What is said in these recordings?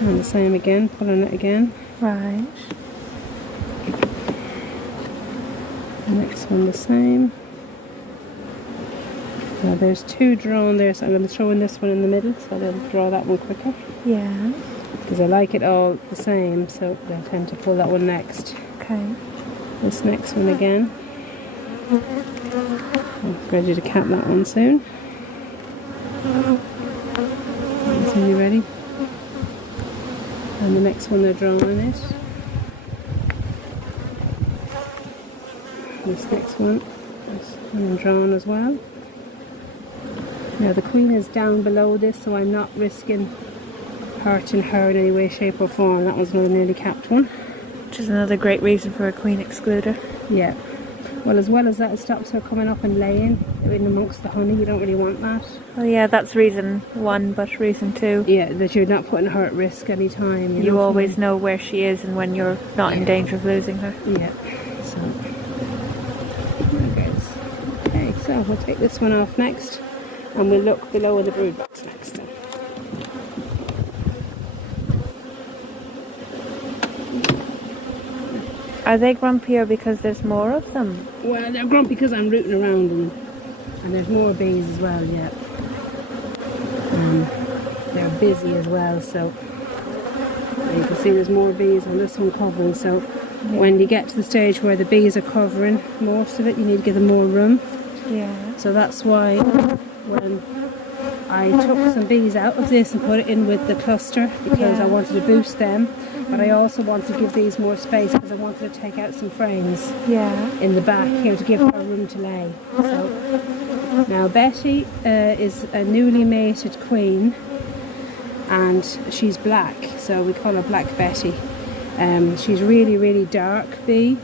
And the same again, pulling it again. Right. The next one the same. Now there's 2 drawn there, so I'm going to throw in this one in the middle so they'll draw that one quicker. Yeah. Because I like it all the same, so they'll tend to pull that one next. Okay. This next one again. I'm ready to cap that one soon. So you ready? And the next one they're drawing it. This next one is drawn as well. Now the queen is down below this, so I'm not risking hurting her in any way, shape or form. That was another nearly capped one. Which is another great reason for a queen excluder. Yeah. Well as that, it stops her coming up and laying in amongst the honey. You don't really want that. Well, yeah, that's reason 1, but reason 2. Yeah, that you're not putting her at risk any time. You always know where she is and when you're not in danger of losing her. Yeah. So, okay, so we'll take this one off next, and we'll look below in the brood box next. Are they grumpier because there's more of them? Well, they're grumpy because I'm rooting around them, and there's more bees as well. Yeah. They're busy as well, so you can see there's more bees on this one covering. So when you get to the stage where the bees are covering most of it, you need to give them more room. Yeah. So that's why when I took some bees out of this and put it in with the cluster, because I wanted to boost them, but I also wanted to give these more space because I wanted to take out some frames in the back here to give her room to lay. So now Betty is a newly mated queen, and she's black, so we call her Black Betty. She's really, really dark bee.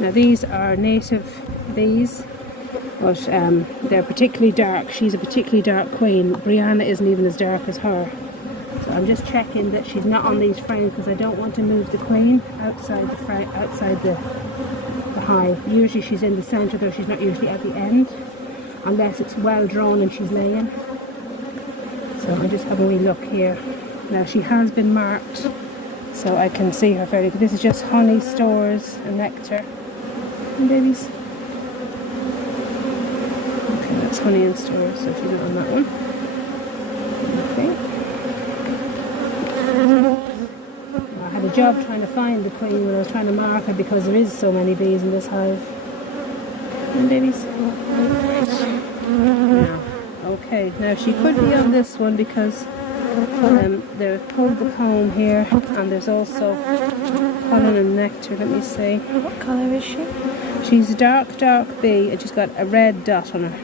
Now these are native bees, but they're particularly dark. She's a particularly dark queen. Brianna isn't even as dark as her. So I'm just checking that she's not on these frames because I don't want to move the queen outside the hive. Usually she's in the centre, though she's not usually at the end, unless it's well drawn and she's laying. So I'll just have a wee look here. Now she has been marked, so I can see her fairly good. This is just honey, stores and nectar. And babies. Okay, that's honey and stores, so she's not on that one. Okay. I had a job trying to find the queen when I was trying to mark her because there is so many bees in this hive. And babies. Now, okay, now she could be on this one because they've pulled the comb here, and there's also pollen and nectar. Let me see. What colour is she? She's a dark bee, and she's got a red dot on her.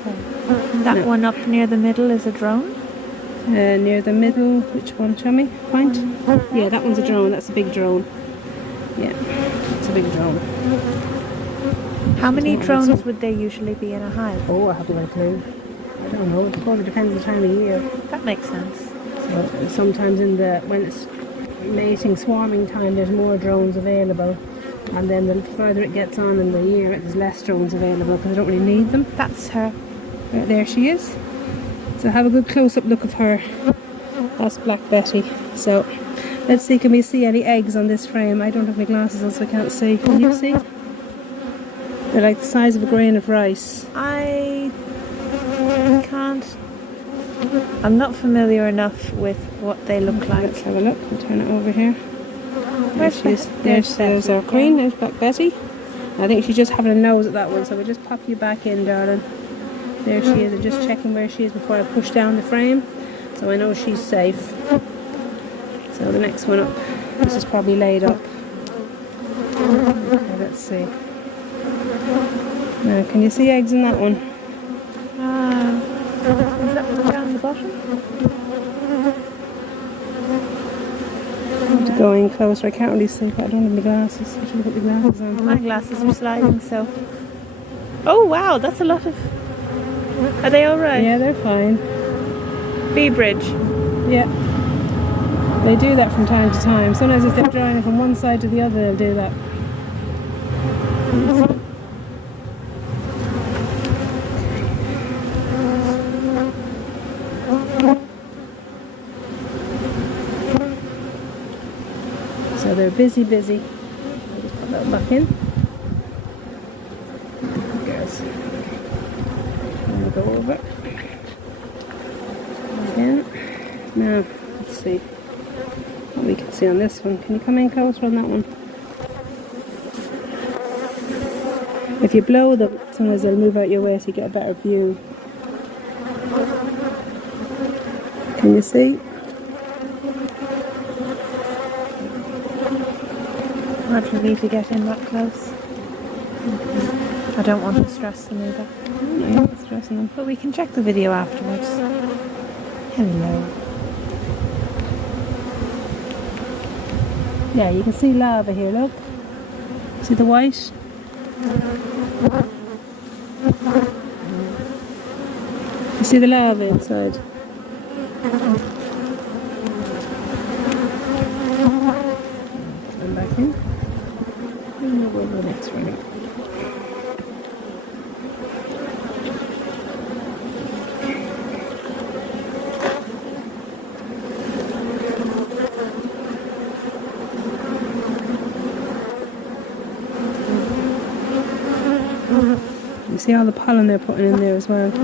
Okay. That one up near the middle is a drone? Near the middle, which one, show me? Point? Yeah, that one's a drone, that's a big drone. Yeah, it's a big drone. How many drones would there usually be in a hive? Oh, I haven't got a clue. I don't know, it probably depends on the time of year. That makes sense. So, sometimes when it's mating, swarming time, there's more drones available. And then the further it gets on in the year, there's less drones available because I don't really need them. That's her. Right, there she is. So have a good close-up look of her. That's Black Betty. So let's see, can we see any eggs on this frame? I don't have my glasses on, so I can't see. Can you see? They're like the size of a grain of rice. I can't. I'm not familiar enough with what they look like. Let's have a look. We'll turn it over here. Where's There she is. There's our queen. There's Black Betty. I think she's just having a nose at that one, so we'll just pop you back in, darling. There she is. I'm just checking where she is before I push down the frame, so I know she's safe. So the next one up, this is probably laid up. Okay, let's see. Now, can you see eggs in that one? Is that down the bottom? I have to go in closer. I can't really see, but I don't have my glasses. I should put the glasses on. My glasses are sliding, so. Oh wow, that's a lot of. Are they alright? Yeah, they're fine. Bee bridge. Yeah. They do that from time to time. Sometimes if they're drying from one side to the other, they'll do that. they're busy. I'll just put that back in. Yes. And we'll go over. Again. Now, let's see what we can see on this one. Can you come in closer on that one? If you blow them, sometimes they'll move out your way so you get a better view. Can you see? Hard for me to get in that close. I don't want to stress them either. No, you're not stressing them. But we can check the video afterwards. Hello. Yeah, you can see lava here, look. See the white? You see the lava inside? Come back in. And we'll go to the next one. You see all the pollen they're putting in there as well. See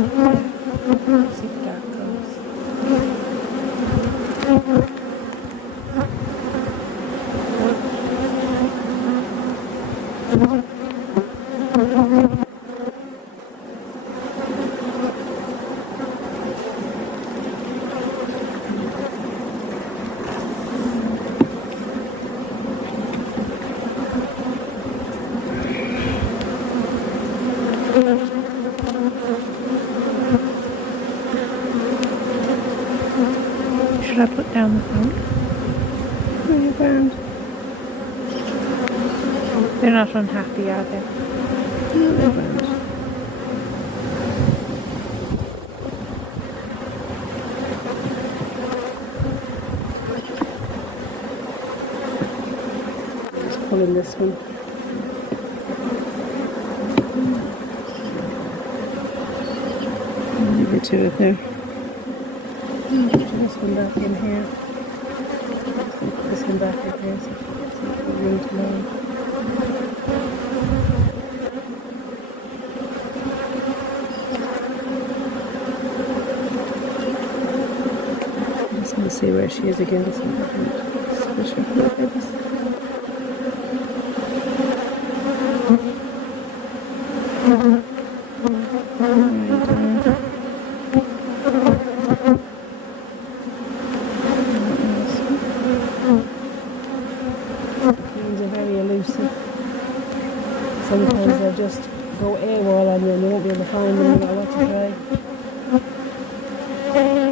the dark colours. Should I put down the phone? Oh, you're grand. They're not unhappy, are they? No, they're grand. Just pull in this one. Leave it to it there. Put this one back in here. Put this one back in here so she gets some room to land. I just want to see where she is again. So I can squish her feathers. These are very elusive. Sometimes they'll just go AWOL on you and you won't be able to find them no matter what you try.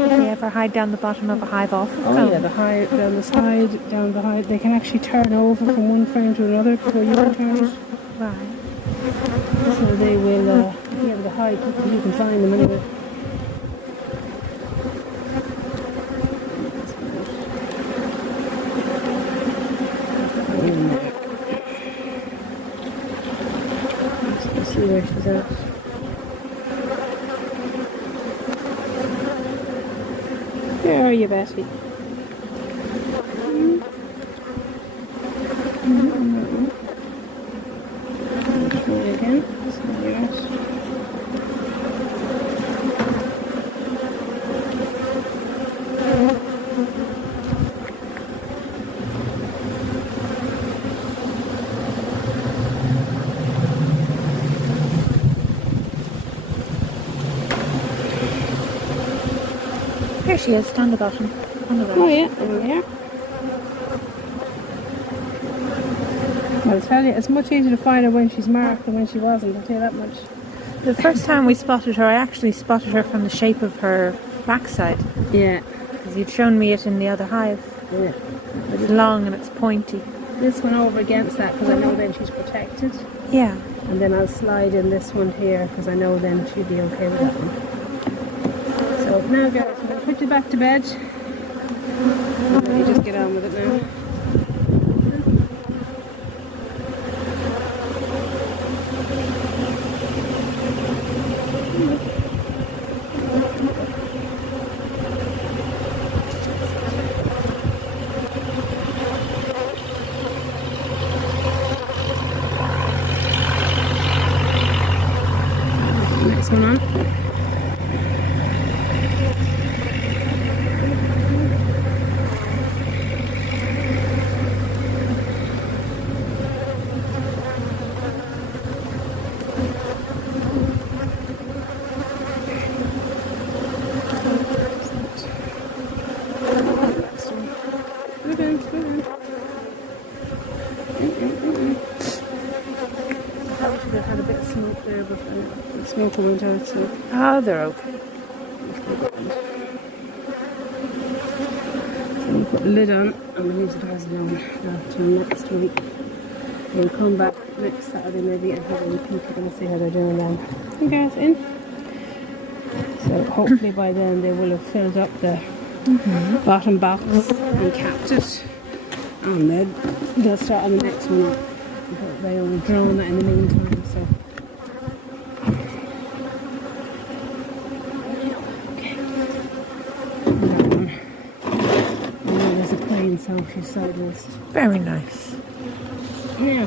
Do you ever hide down the bottom of a hive off? Oh yeah, the hive down the side, down the hive. They can actually turn over from one frame to another before you can turn it. Right. So they will be able to hide. You can find them anyway. Let's see where she's at. Where are you, Betty? Try again. See where you're at. Here she is, down the bottom. On the right. Oh yeah, over there. I'll tell you, it's much easier to find her when she's marked than when she wasn't, I'll tell you that much. The first time we spotted her, I actually spotted her from the shape of her backside. Yeah. Because you'd shown me it in the other hive. Yeah. It's long and it's pointy. This one over against that because I know then she's protected. Yeah. And then I'll slide in this one here because I know then she'll be okay with that one. So now guys, I'm going to put you back to bed. And let you just get on with it now. Local winter, so Oh, they're okay. so we put the lid on and we'll use it as alone until next week. We'll come back next Saturday maybe and have a peek at them and see how they're doing then. You guys in? So hopefully by then they will have filled up the bottom box and capped it. And then they'll start on the next one up. But they will drone that in the meantime, so. Okay. And then there's a plain selfish sideways. Very nice. Yeah.